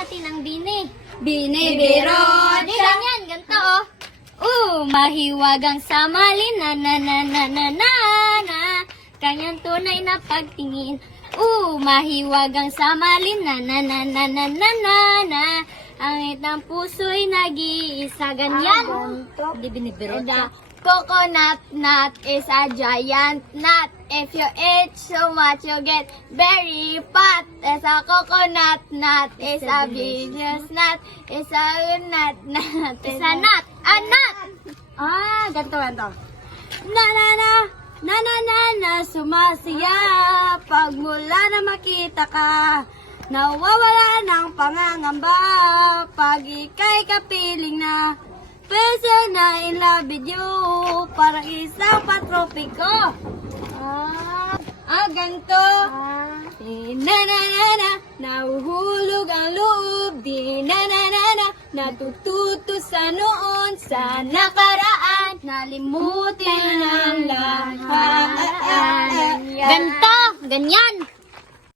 natin ang bini. Binibiro Di ganyan, ganito oh. Mahiwagang samalin na na na na na na na. Kanyang tunay na pagtingin. Mahiwagang samalin na na na na na na na na. Ang itang puso'y nag-iisa. Ganyan. Di binibiro. The coconut nut is a giant nut. If you eat so much, you get very fat. As a coconut nut is a vicious nut. It's a nut. It's a nut. A nut. Ganito. Na na na. Na na na na. Sumasaya. Pag mula na makita ka. Nawawala ng pangangamba. Pag ika'y kapiling na. Person na in love with you. Parang isang patropiko. Ganito. Di na na na na. Nahuhulog ang loob. Di na na na na. Natututo sa noon. Sa nakaraan. Nalimutin ang lahat. Ganito. Ganyan.